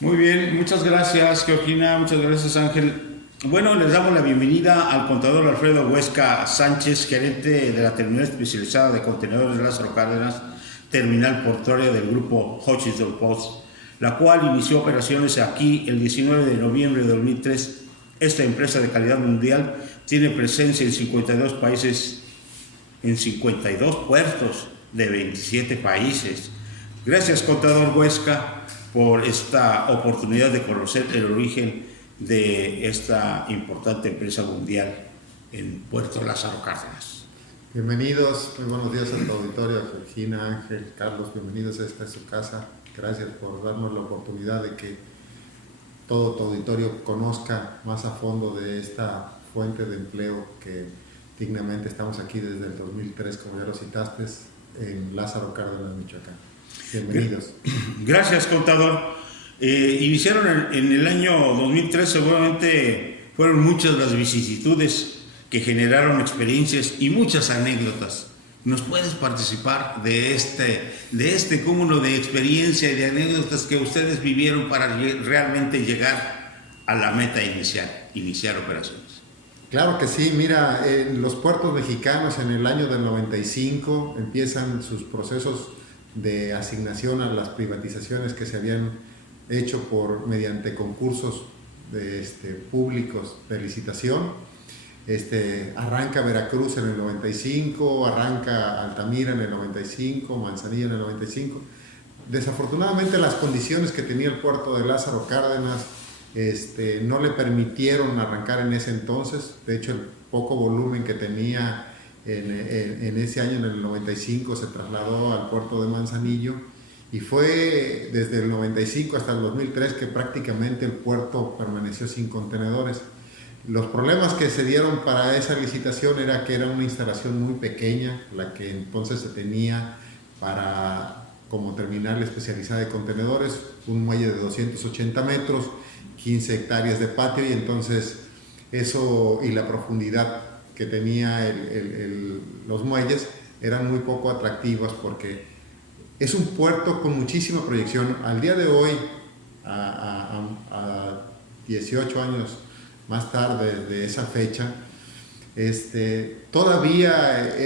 Muy bien, muchas gracias Georgina, muchas gracias Ángel. Bueno, les damos la bienvenida al contador Alfredo Huesca Sánchez, gerente de la terminal especializada de contenedores Lázaro Cárdenas, terminal portuaria del grupo Hutchison Post, la cual inició operaciones aquí el 19 de noviembre de 2003. Esta empresa de calidad mundial tiene presencia en 52 países, en 52 puertos de 27 países. Gracias, contador Huesca, por esta oportunidad de conocer el origen de esta importante empresa mundial en Puerto Lázaro Cárdenas. Bienvenidos, muy buenos días a tu auditorio, Georgina, Ángel, Carlos, bienvenidos a esta su casa. Gracias por darnos la oportunidad de que todo tu auditorio conozca más a fondo de esta fuente de empleo que dignamente estamos aquí desde el 2003, como ya lo citaste, en Lázaro Cárdenas, Michoacán. Bienvenidos. Gracias, contador. Iniciaron en el año 2003, seguramente fueron muchas las vicisitudes que generaron experiencias y muchas anécdotas. ¿Nos puedes participar de este cúmulo de experiencia y de anécdotas que ustedes vivieron para realmente llegar a la meta iniciar operaciones? Claro que sí, mira, en los puertos mexicanos en el año del 95 empiezan sus procesos de asignación a las privatizaciones que se habían hecho mediante concursos públicos de licitación. Arranca Veracruz en el 95, arranca Altamira en el 95, Manzanillo en el 95. Desafortunadamente las condiciones que tenía el puerto de Lázaro Cárdenas no le permitieron arrancar en ese entonces. De hecho, el poco volumen que tenía en ese año, en el 95, se trasladó al puerto de Manzanillo y fue desde el 95 hasta el 2003 que prácticamente el puerto permaneció sin contenedores. Los problemas que se dieron para esa licitación era que era una instalación muy pequeña, la que entonces se tenía como terminal especializada de contenedores, un muelle de 280 metros, 15 hectáreas de patio, y entonces eso y la profundidad que tenía los muelles eran muy poco atractivas, porque es un puerto con muchísima proyección. Al día de hoy, a 18 años más tarde de esa fecha, todavía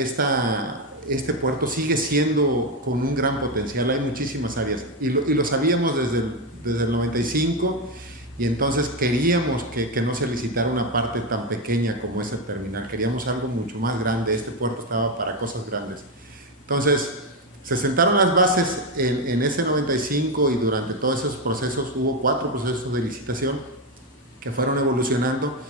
este puerto sigue siendo con un gran potencial. Hay muchísimas áreas y lo sabíamos desde el 95, y entonces queríamos que no se licitara una parte tan pequeña como ese terminal. Queríamos algo mucho más grande. Este puerto estaba para cosas grandes. Entonces se sentaron las bases en ese 95, y durante todos esos procesos hubo 4 procesos de licitación que fueron evolucionando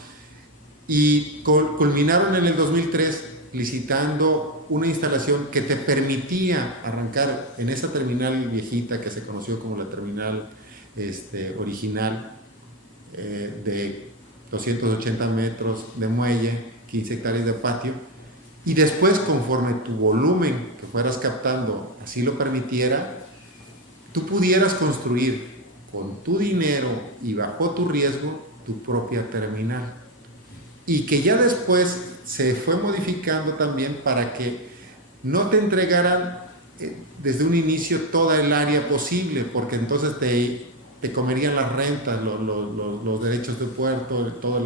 y culminaron en el 2003 licitando una instalación que te permitía arrancar en esa terminal viejita que se conoció como la terminal original, de 280 metros de muelle, 15 hectáreas de patio, y después, conforme tu volumen que fueras captando así lo permitiera, tú pudieras construir con tu dinero y bajo tu riesgo tu propia terminal, y que ya después se fue modificando también para que no te entregaran desde un inicio toda el área posible, porque entonces te comerían las rentas, los derechos de puerto, todos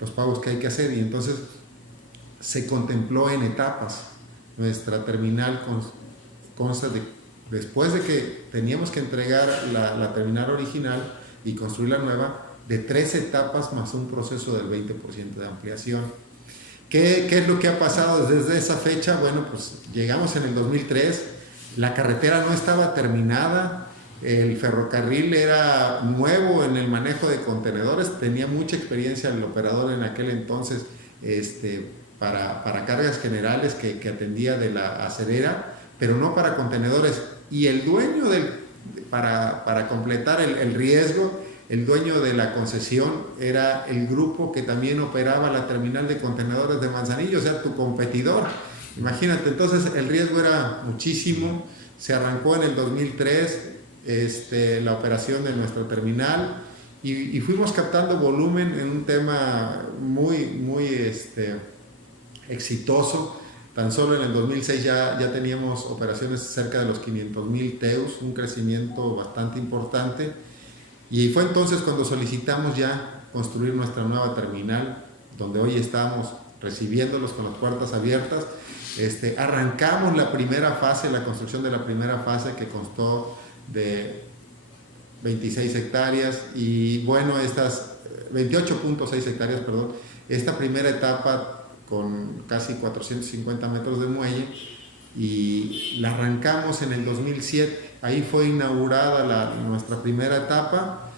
los pagos que hay que hacer, y entonces se contempló en etapas. Nuestra terminal consta de, después de que teníamos que entregar la terminal original y construir la nueva, de 3 etapas más un proceso del 20% de ampliación. ¿Qué es lo que ha pasado desde esa fecha? Bueno, pues llegamos en el 2003, la carretera no estaba terminada, el ferrocarril era nuevo en el manejo de contenedores, tenía mucha experiencia el operador en aquel entonces para cargas generales que atendía de la acerera, pero no para contenedores. Y el dueño para completar el riesgo, el dueño de la concesión era el grupo que también operaba la terminal de contenedores de Manzanillo, o sea, tu competidor. Imagínate, entonces el riesgo era muchísimo. Se arrancó en el 2003 la operación de nuestra terminal y fuimos captando volumen en un tema muy exitoso. Tan solo en el 2006 ya teníamos operaciones cerca de los 500,000 TEUs, un crecimiento bastante importante. Y fue entonces cuando solicitamos ya construir nuestra nueva terminal, donde hoy estamos recibiéndolos con las puertas abiertas. Arrancamos la primera fase, la construcción de la primera fase, que constó de 26 hectáreas y bueno, estas 28.6 hectáreas, perdón, esta primera etapa con casi 450 metros de muelle, y la arrancamos en el 2007. Ahí fue inaugurada nuestra primera etapa.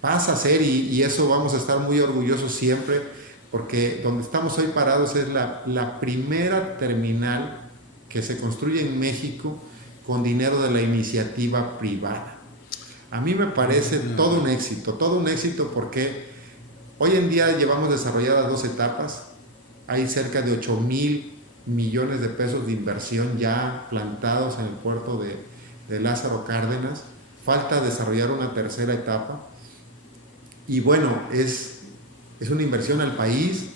Pasa a ser, y eso vamos a estar muy orgullosos siempre, porque donde estamos hoy parados es la primera terminal que se construye en México con dinero de la iniciativa privada. A mí me parece todo un éxito, porque hoy en día llevamos desarrolladas 2 etapas, hay cerca de 8,000 millones de pesos de inversión ya plantados en el puerto de Lázaro Cárdenas, falta desarrollar una tercera etapa, y bueno, es una inversión al país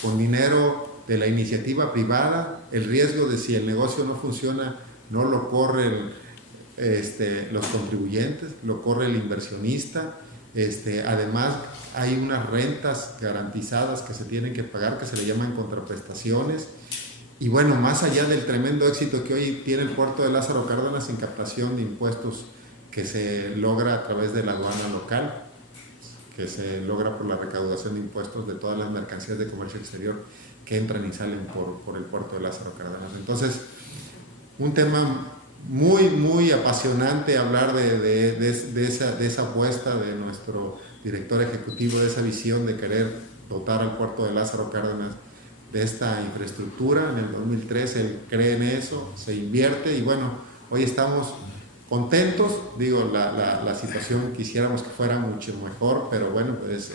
con dinero de la iniciativa privada. El riesgo de si el negocio no funciona no lo corren los contribuyentes, lo corre el inversionista. Además hay unas rentas garantizadas que se tienen que pagar, que se le llaman contraprestaciones. Y bueno, más allá del tremendo éxito que hoy tiene el puerto de Lázaro Cárdenas en captación de impuestos, que se logra a través de la aduana local, que se logra por la recaudación de impuestos de todas las mercancías de comercio exterior que entran y salen por el puerto de Lázaro Cárdenas. Entonces, un tema muy, muy apasionante, hablar de esa apuesta de nuestro director ejecutivo, de esa visión de querer dotar al puerto de Lázaro Cárdenas de esta infraestructura. En el 2013 él cree en eso, se invierte, y bueno, hoy estamos contentos. Digo, la situación quisiéramos que fuera mucho mejor, pero bueno, es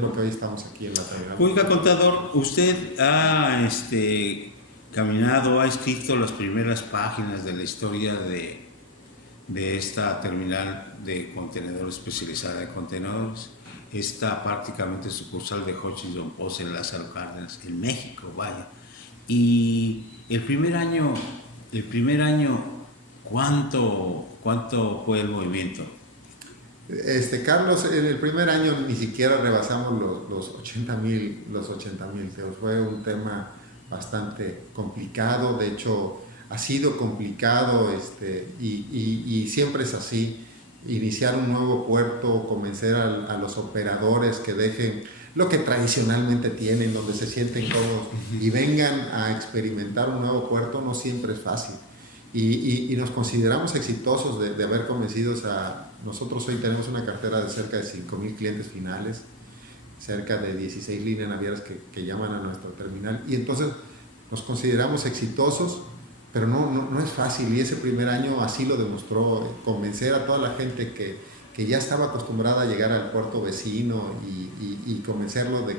lo que hoy estamos aquí en la terminal. Oiga, contador, usted ha caminado, ha escrito las primeras páginas de la historia de esta terminal de contenedores, especializada de contenedores, esta prácticamente sucursal de Hutchinson Post en Lázaro Cárdenas, en México, vaya. Y el primer año, ¿cuánto fue el movimiento? Carlos, en el primer año ni siquiera rebasamos los 80,000. Fue un tema bastante complicado. De hecho, ha sido complicado, y siempre es así. Iniciar un nuevo puerto, convencer a los operadores que dejen lo que tradicionalmente tienen, donde se sienten cómodos, y vengan a experimentar un nuevo puerto, no siempre es fácil. Y nos consideramos exitosos de haber convencido nosotros hoy tenemos una cartera de cerca de 5,000 clientes finales, cerca de 16 líneas navieras que llaman a nuestra terminal, y entonces nos consideramos exitosos, pero no es fácil, y ese primer año así lo demostró, convencer a toda la gente que ya estaba acostumbrada a llegar al puerto vecino, y convencerlos de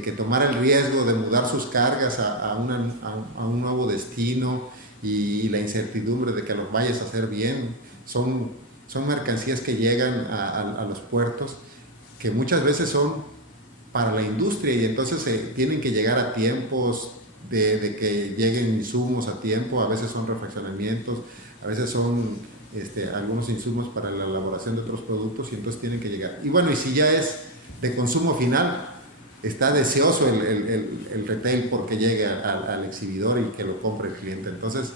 que tomara el riesgo de mudar sus cargas a un nuevo destino, y la incertidumbre de que los vayas a hacer bien. Son mercancías que llegan a los puertos, que muchas veces son para la industria, y entonces tienen que llegar a tiempos de que lleguen insumos a tiempo. A veces son refaccionamientos, a veces son algunos insumos para la elaboración de otros productos, y entonces tienen que llegar. Y bueno, y si ya es de consumo final, está deseoso el retail porque llegue al exhibidor y que lo compre el cliente. Entonces,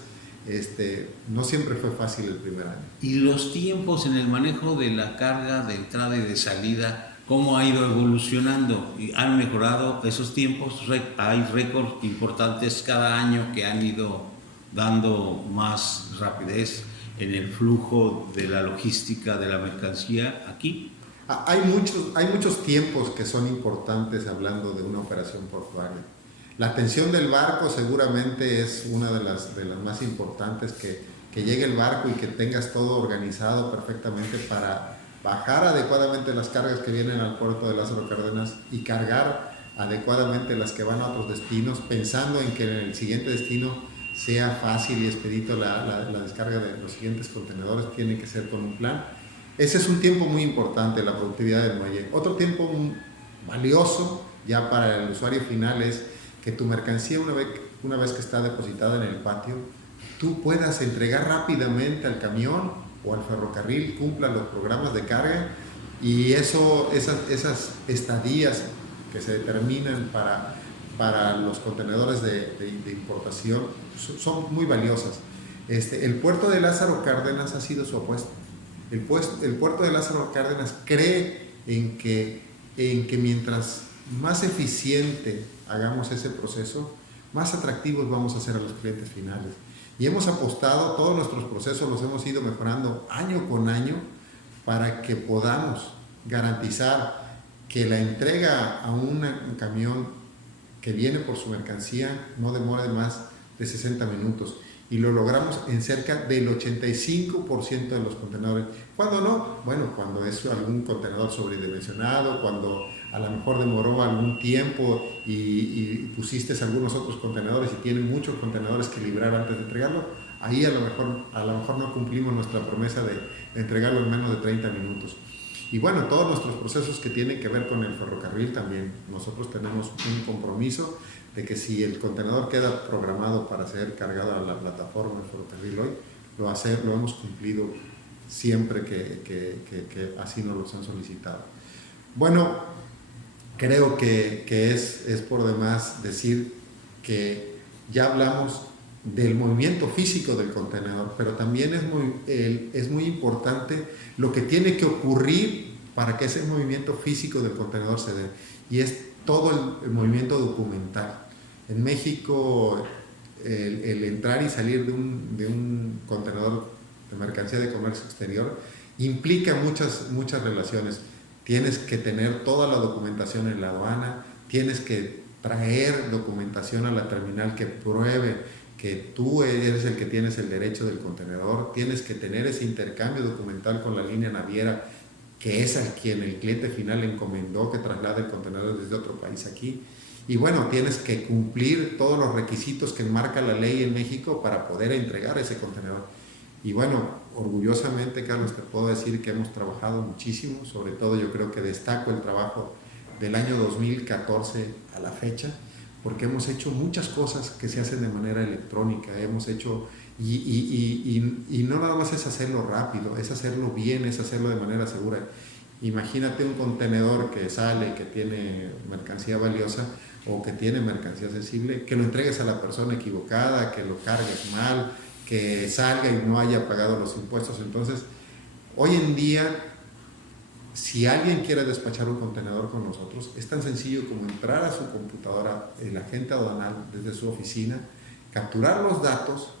no siempre fue fácil el primer año. ¿Y los tiempos en el manejo de la carga de entrada y de salida, cómo ha ido evolucionando? ¿Han mejorado esos tiempos? ¿Hay récords importantes cada año que han ido dando más rapidez en el flujo de la logística de la mercancía aquí? Hay muchos tiempos que son importantes hablando de una operación portuaria. La atención del barco seguramente es una de las más importantes, que llegue el barco y que tengas todo organizado perfectamente para bajar adecuadamente las cargas que vienen al puerto de Lázaro Cárdenas y cargar adecuadamente las que van a otros destinos, pensando en que en el siguiente destino sea fácil y expedito la descarga de los siguientes contenedores. Tiene que ser con un plan. Ese es un tiempo muy importante, la productividad del muelle. Otro tiempo valioso ya para el usuario final es que tu mercancía, una vez que está depositada en el patio, tú puedas entregar rápidamente al camión o el ferrocarril cumpla los programas de carga, y esas estadías que se determinan para los contenedores de importación son muy valiosas. El puerto de Lázaro Cárdenas ha sido su apuesta. El puerto de Lázaro Cárdenas cree en que mientras más eficiente hagamos ese proceso, más atractivos vamos a hacer a los clientes finales. Y hemos apostado, todos nuestros procesos los hemos ido mejorando año con año para que podamos garantizar que la entrega a un camión que viene por su mercancía no demore más de 60 minutos. Y lo logramos en cerca del 85% de los contenedores. ¿Cuándo no? Bueno, cuando es algún contenedor sobredimensionado, cuando a lo mejor demoró algún tiempo y pusiste algunos otros contenedores y tienen muchos contenedores que librar antes de entregarlo, ahí a lo mejor no cumplimos nuestra promesa de entregarlo en menos de 30 minutos. Y bueno, todos nuestros procesos que tienen que ver con el ferrocarril también, nosotros tenemos un compromiso de que si el contenedor queda programado para ser cargado a la plataforma del ferrocarril hoy, lo hemos cumplido siempre que así nos los han solicitado. Bueno, creo que es por demás decir que ya hablamos del movimiento físico del contenedor, pero también es muy importante lo que tiene que ocurrir para que ese movimiento físico del contenedor se dé, y es todo el movimiento documental. En México, el entrar y salir de un contenedor de mercancía de comercio exterior implica muchas relaciones. Tienes que tener toda la documentación en la aduana, tienes que traer documentación a la terminal que pruebe que tú eres el que tienes el derecho del contenedor, tienes que tener ese intercambio documental con la línea naviera, que es a quien el cliente final encomendó que traslade el contenedor desde otro país aquí. Y bueno, tienes que cumplir todos los requisitos que marca la ley en México para poder entregar ese contenedor. Y bueno, orgullosamente, Carlos, te puedo decir que hemos trabajado muchísimo. Sobre todo yo creo que destaco el trabajo del año 2014 a la fecha, porque hemos hecho muchas cosas que se hacen de manera electrónica, hemos hecho, y no nada más es hacerlo rápido, es hacerlo bien, es hacerlo de manera segura. Imagínate un contenedor que sale, que tiene mercancía valiosa o que tiene mercancía sensible, que lo entregues a la persona equivocada, que lo cargues mal, que salga y no haya pagado los impuestos. Entonces, hoy en día, si alguien quiere despachar un contenedor con nosotros, es tan sencillo como entrar a su computadora, el agente aduanal desde su oficina, capturar los datos,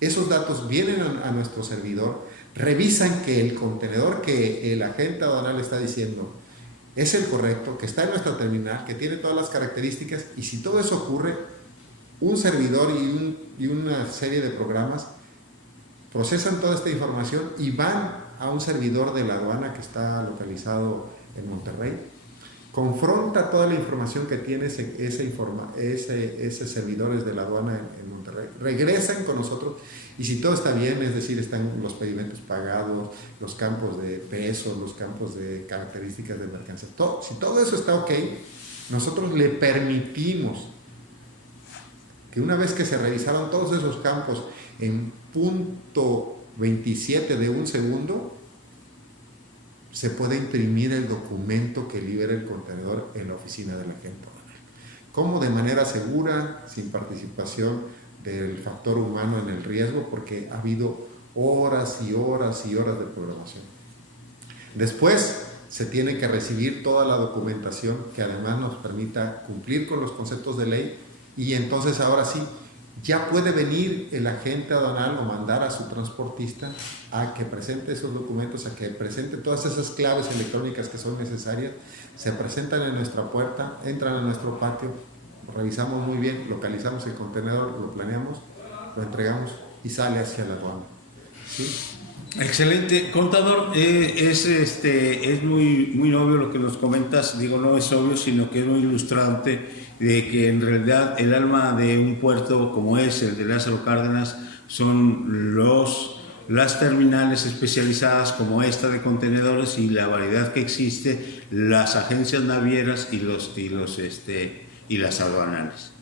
esos datos vienen a nuestro servidor, revisan que el contenedor que el agente aduanal está diciendo es el correcto, que está en nuestra terminal, que tiene todas las características, y si todo eso ocurre, un servidor y una serie de programas procesan toda esta información y van a un servidor de la aduana que está localizado en Monterrey, confronta toda la información que tiene ese servidores de la aduana en Monterrey, regresan con nosotros, y si todo está bien, es decir, están los pedimentos pagados, los campos de peso, los campos de características de mercancía, si todo eso está ok, nosotros le permitimos que una vez que se revisaron todos esos campos en punto 27 de un segundo, se puede imprimir el documento que libera el contenedor en la oficina del agente aduanal. ¿Cómo? De manera segura, sin participación del factor humano en el riesgo, porque ha habido horas y horas y horas de programación. Después se tiene que recibir toda la documentación que además nos permita cumplir con los conceptos de ley, y entonces ahora sí, ya puede venir el agente aduanal o mandar a su transportista a que presente esos documentos, a que presente todas esas claves electrónicas que son necesarias, se presentan en nuestra puerta, entran a nuestro patio, revisamos muy bien, localizamos el contenedor, lo planeamos, lo entregamos y sale hacia la aduana. ¿Sí? Excelente, contador. Es muy obvio lo que nos comentas. Digo, no es obvio, sino que es muy ilustrante de que en realidad el alma de un puerto como es el de Lázaro Cárdenas son las terminales especializadas como esta de contenedores y la variedad que existe, las agencias navieras y las aduanales.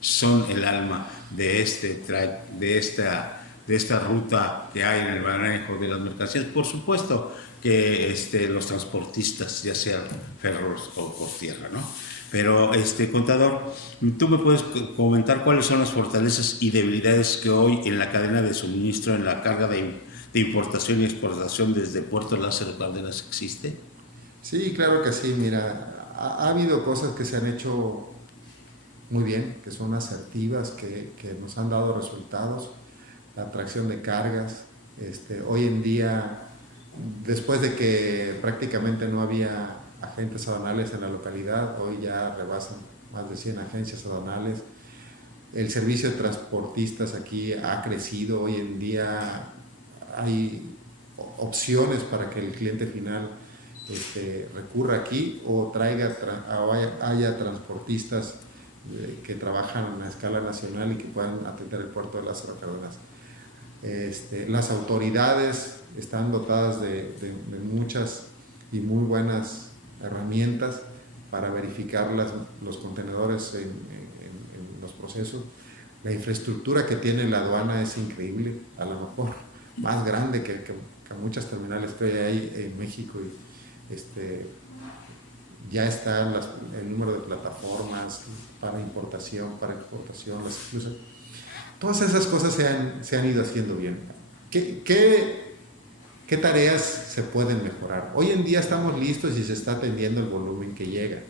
Son el alma de esta de esta ruta que hay en el manejo de las mercancías. Por supuesto que los transportistas, ya sean ferros o por tierra, ¿no? Pero, contador, ¿tú me puedes comentar cuáles son las fortalezas y debilidades que hoy en la cadena de suministro, en la carga de importación y exportación desde Puerto Lázaro Cárdenas existe? Sí, claro que sí. Mira, ha habido cosas que se han hecho muy bien, que son asertivas, que nos han dado resultados. La atracción de cargas. Hoy en día, después de que prácticamente no había agentes aduanales en la localidad, hoy ya rebasan más de 100 agencias aduanales. El servicio de transportistas aquí ha crecido. Hoy en día hay opciones para que el cliente final recurra aquí o haya transportistas que trabajan a escala nacional y que puedan atender el puerto de Lázaro Cárdenas. Las autoridades están dotadas de muchas y muy buenas herramientas para verificar los contenedores en los procesos. La infraestructura que tiene la aduana es increíble, a lo mejor más grande que muchas terminales que hay en México, y ya está el número de plataformas para importación, para exportación, las incluso. Todas esas cosas se han ido haciendo bien. ¿Qué tareas se pueden mejorar? Hoy en día estamos listos y se está atendiendo el volumen que llega,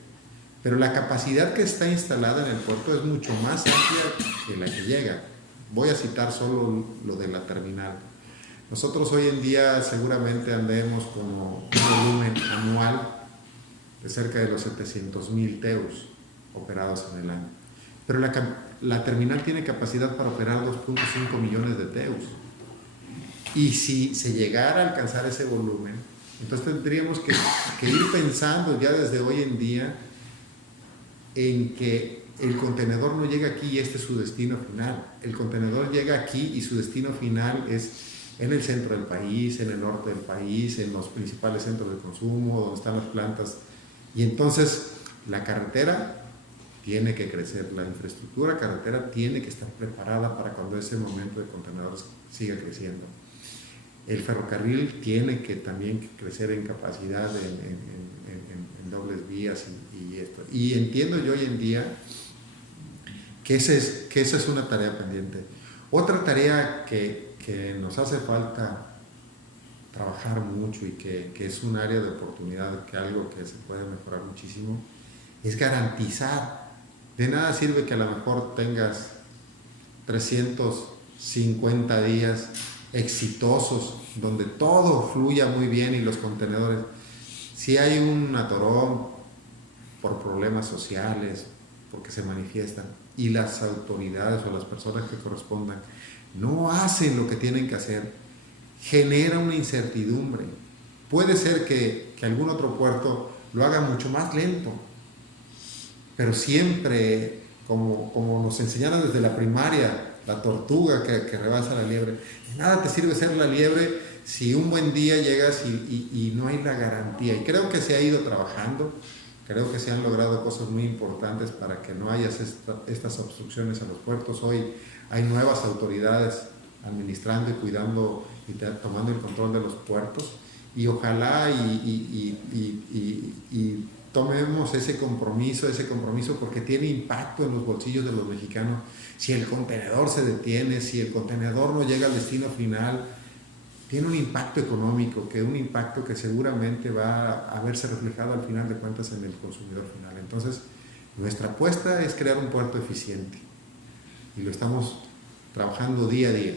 pero la capacidad que está instalada en el puerto es mucho más amplia que la que llega. Voy a citar solo lo de la terminal. Nosotros hoy en día seguramente andemos como un volumen anual de cerca de los 700,000 TEUs operados en el año, pero la terminal tiene capacidad para operar 2.5 millones de TEUs. Y si se llegara a alcanzar ese volumen, entonces tendríamos que ir pensando ya desde hoy en día en que el contenedor no llega aquí y este es su destino final. El contenedor llega aquí y su destino final es en el centro del país, en el norte del país, en los principales centros de consumo, donde están las plantas. Y entonces la carretera tiene que crecer, la infraestructura carretera tiene que estar preparada para cuando ese momento de contenedores siga creciendo. El ferrocarril tiene que también crecer en capacidad, en dobles vías y esto. Y entiendo yo hoy en día que esa es una tarea pendiente. Otra tarea que nos hace falta trabajar mucho y que es un área de oportunidad, que algo que se puede mejorar muchísimo, es garantizar. De nada sirve que a lo mejor tengas 350 días exitosos donde todo fluya muy bien y los contenedores, si hay un atorón por problemas sociales, porque se manifiestan y las autoridades o las personas que correspondan no hacen lo que tienen que hacer, genera una incertidumbre. Puede ser que algún otro puerto lo haga mucho más lento, pero siempre, como nos enseñaron desde la primaria, la tortuga que rebasa la liebre. De nada te sirve ser la liebre si un buen día llegas y no hay la garantía. Y creo que se ha ido trabajando, creo que se han logrado cosas muy importantes para que no haya estas obstrucciones a los puertos. Hoy hay nuevas autoridades administrando y cuidando y tomando el control de los puertos, y ojalá y tomemos ese compromiso porque tiene impacto en los bolsillos de los mexicanos. Si el contenedor se detiene, si el contenedor no llega al destino final, tiene un impacto económico, un impacto que seguramente va a verse reflejado al final de cuentas en el consumidor final. Entonces, nuestra apuesta es crear un puerto eficiente y lo estamos trabajando día a día.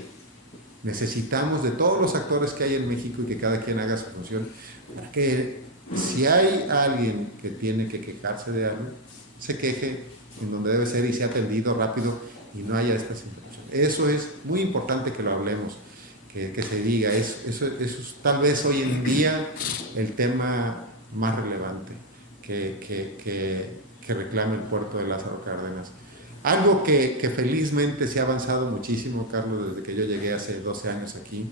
Necesitamos de todos los actores que hay en México y que cada quien haga su función para que si hay alguien que tiene que quejarse de algo, se queje en donde debe ser y sea atendido rápido y no haya estas interrupciones. Eso es muy importante que lo hablemos, que se diga. Eso es tal vez hoy en día el tema más relevante que reclama el puerto de Lázaro Cárdenas. Algo que felizmente se ha avanzado muchísimo, Carlos, desde que yo llegué hace 12 años aquí.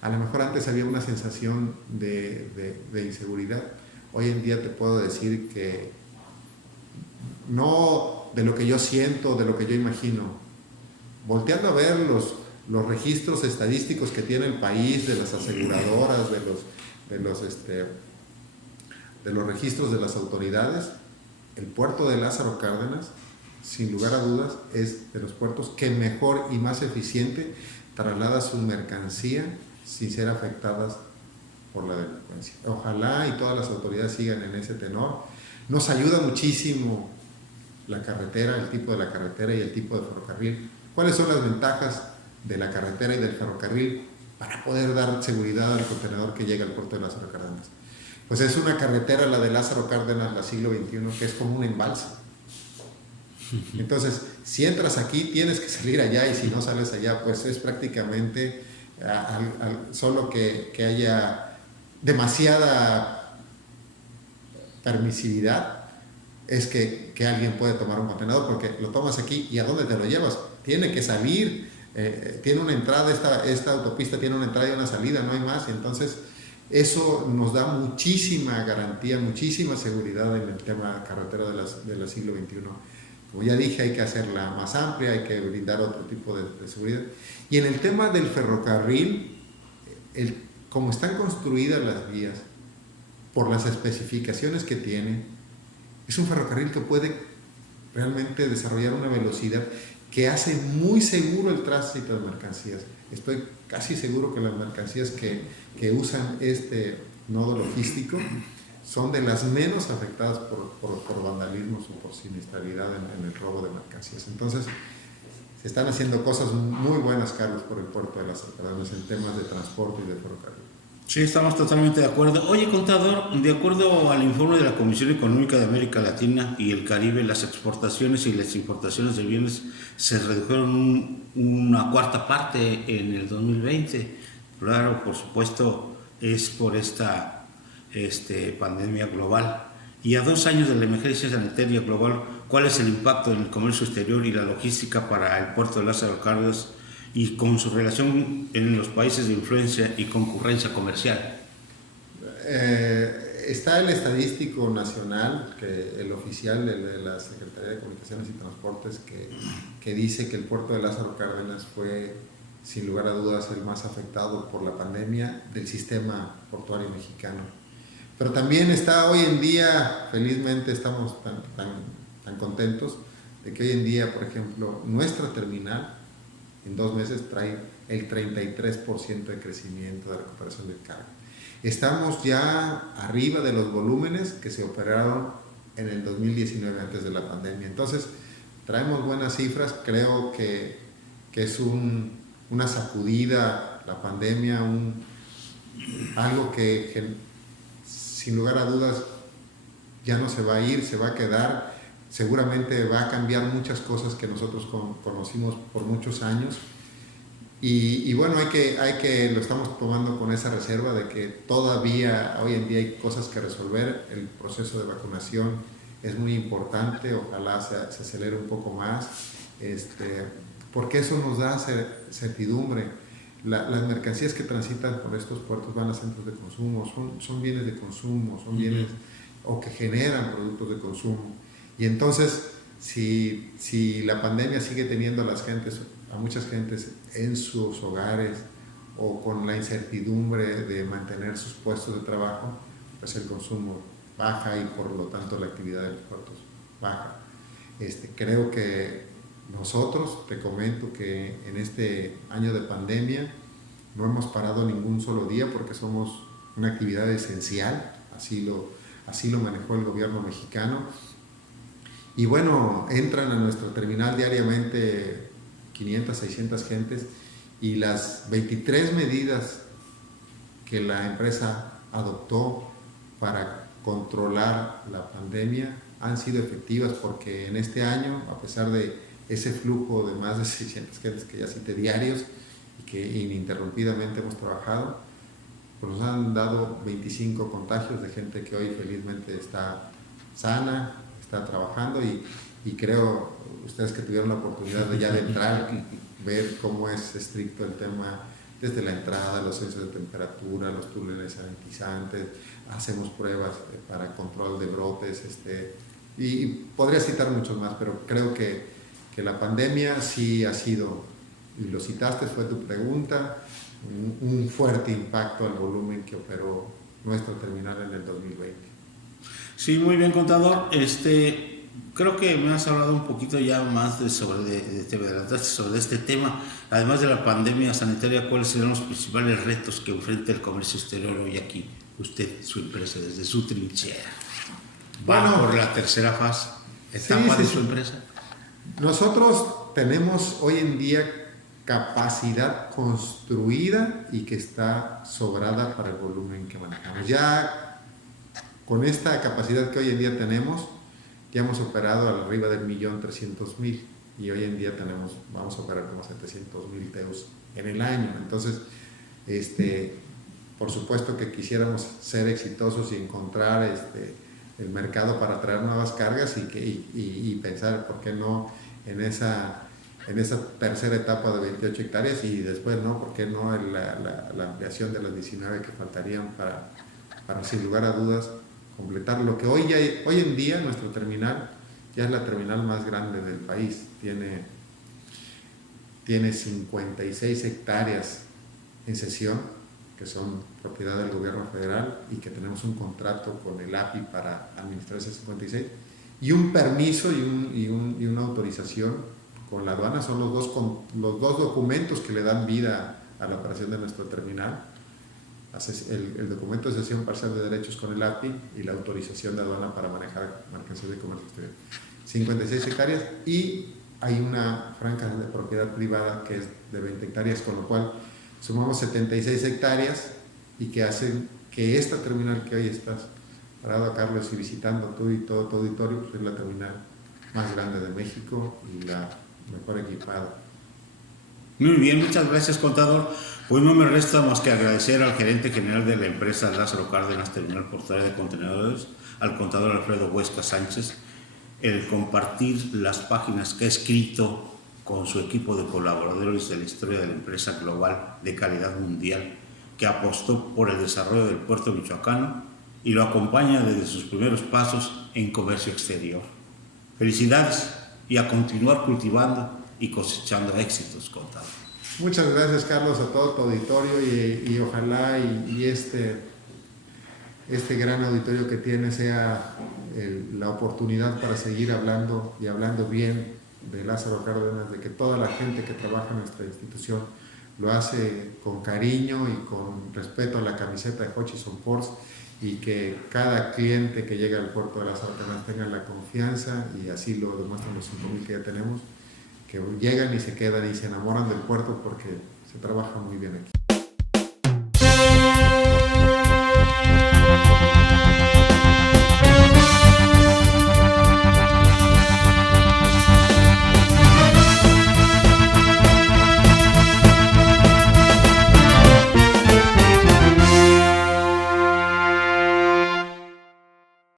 A lo mejor antes había una sensación de inseguridad. Hoy en día te puedo decir que no de lo que yo siento, de lo que yo imagino. Volteando a ver los registros estadísticos que tiene el país, de las aseguradoras, de los registros de las autoridades, el puerto de Lázaro Cárdenas, sin lugar a dudas, es de los puertos que mejor y más eficiente traslada su mercancía sin ser afectadas por la delincuencia. Ojalá y todas las autoridades sigan en ese tenor. Nos ayuda muchísimo la carretera, el tipo de la carretera y el tipo de ferrocarril. ¿Cuáles son las ventajas de la carretera y del ferrocarril para poder dar seguridad al contenedor que llega al puerto de Lázaro Cárdenas? Pues es una carretera, la de Lázaro Cárdenas, la siglo XXI, que es como un embalse. Entonces, si entras aquí, tienes que salir allá, y si no sales allá, pues es prácticamente solo que haya demasiada permisividad, es que alguien puede tomar un contenedor, porque lo tomas aquí y ¿a dónde te lo llevas? Tiene que salir, tiene una entrada, esta autopista tiene una entrada y una salida, no hay más. Entonces, eso nos da muchísima garantía, muchísima seguridad en el tema carretero de la siglo XXI. Como ya dije, hay que hacerla más amplia, hay que brindar otro tipo de seguridad. Y en el tema del ferrocarril, como están construidas las vías, por las especificaciones que tiene, es un ferrocarril que puede realmente desarrollar una velocidad que hace muy seguro el tránsito de mercancías. Estoy casi seguro que las mercancías que usan este nodo logístico son de las menos afectadas por vandalismos o por siniestralidad en el robo de mercancías. Entonces, se están haciendo cosas muy buenas, Carlos, por el puerto de Lázaro Cárdenas en temas de transporte y de ferrocarril. Sí, estamos totalmente de acuerdo. Oye, contador, de acuerdo al informe de la Comisión Económica de América Latina y el Caribe, las exportaciones y las importaciones de bienes se redujeron una cuarta parte en el 2020. Claro, por supuesto, es por esta pandemia global. Y a 2 años de la emergencia sanitaria global, ¿cuál es el impacto en el comercio exterior y la logística para el puerto de Lázaro Cárdenas y con su relación en los países de influencia y concurrencia comercial? Está el estadístico nacional, el oficial de la Secretaría de Comunicaciones y Transportes, que dice que el puerto de Lázaro Cárdenas fue, sin lugar a dudas, el más afectado por la pandemia del sistema portuario mexicano. Pero también está hoy en día, felizmente estamos tan contentos de que hoy en día, por ejemplo, nuestra terminal en 2 meses trae el 33% de crecimiento de recuperación del cargo. Estamos ya arriba de los volúmenes que se operaron en el 2019 antes de la pandemia. Entonces, traemos buenas cifras. Creo que es una sacudida la pandemia, algo que sin lugar a dudas ya no se va a ir, se va a quedar. Seguramente va a cambiar muchas cosas que nosotros conocimos por muchos años. Y bueno, lo estamos tomando con esa reserva de que todavía hoy en día hay cosas que resolver. El proceso de vacunación es muy importante, ojalá se acelere un poco más, porque eso nos da certidumbre. Las mercancías que transitan por estos puertos van a centros de consumo, son bienes de consumo, son bienes o que generan productos de consumo. Y entonces, si la pandemia sigue teniendo a muchas gentes en sus hogares o con la incertidumbre de mantener sus puestos de trabajo, pues el consumo baja y por lo tanto la actividad de los puertos baja. Creo que nosotros, te comento que en este año de pandemia no hemos parado ningún solo día porque somos una actividad esencial, así lo manejó el gobierno mexicano. Y bueno, entran a nuestro terminal diariamente 500, 600 gentes, y las 23 medidas que la empresa adoptó para controlar la pandemia han sido efectivas, porque en este año, a pesar de ese flujo de más de 600 gentes que ya cité diarios y que ininterrumpidamente hemos trabajado, pues nos han dado 25 contagios de gente que hoy felizmente está sana, está trabajando, y creo, ustedes que tuvieron la oportunidad de entrar, ver cómo es estricto el tema desde la entrada, los sensores de temperatura, los túneles sanitizantes, hacemos pruebas para control de brotes, y podría citar muchos más, pero creo que la pandemia sí ha sido y lo citaste, fue tu pregunta, un fuerte impacto al volumen que operó nuestro terminal en el 2020. Sí, muy bien, contador. Creo que me has hablado un poquito ya más sobre este tema. Además de la pandemia sanitaria, ¿cuáles serán los principales retos que enfrenta el comercio exterior hoy aquí? Usted, su empresa, desde su trinchera. ¿Va por la tercera etapa de su empresa? Nosotros tenemos hoy en día capacidad construida y que está sobrada para el volumen que manejamos. Ya con esta capacidad que hoy en día tenemos, ya hemos operado arriba del 1.300.000 y hoy en día vamos a operar como 700.000 TEUs en el año. Entonces, por supuesto que quisiéramos ser exitosos y encontrar el mercado para traer nuevas cargas y pensar, ¿por qué no en esa tercera etapa de 28 hectáreas y después, ¿no? ¿Por qué no la ampliación de las 19 que faltarían para sin lugar a dudas completar lo que hoy en día nuestro terminal ya es la terminal más grande del país, tiene 56 hectáreas en cesión que son propiedad del gobierno federal y que tenemos un contrato con el API para administrar esas 56 y un permiso y una autorización con la aduana. Son los dos documentos que le dan vida a la operación de nuestro terminal. El documento de cesión parcial de derechos con el API y la autorización de aduana para manejar mercancías de comercio exterior. 56 hectáreas y hay una franja de propiedad privada que es de 20 hectáreas, con lo cual sumamos 76 hectáreas y que hacen que esta terminal que hoy estás parado, Carlos, y visitando tú y todo tu auditorio, pues es la terminal más grande de México y la mejor equipada. Muy bien, muchas gracias, contador. Pues no me resta más que agradecer al gerente general de la empresa Lázaro Cárdenas Terminal Portuaria de Contenedores, al contador Alfredo Huesca Sánchez, el compartir las páginas que ha escrito con su equipo de colaboradores de la historia de la empresa global de calidad mundial que apostó por el desarrollo del puerto michoacano y lo acompaña desde sus primeros pasos en comercio exterior. Felicidades y a continuar cultivando y cosechando éxitos, contador. Muchas gracias, Carlos, a todo tu auditorio y ojalá este gran auditorio que tiene sea la oportunidad para seguir hablando y hablando bien de Lázaro Cárdenas, de que toda la gente que trabaja en nuestra institución lo hace con cariño y con respeto a la camiseta de Hutchison Ports y que cada cliente que llega al puerto de Lázaro Cárdenas tenga la confianza, y así lo demuestran los 5,000 que ya tenemos, que llegan y se quedan y se enamoran del puerto porque se trabaja muy bien aquí.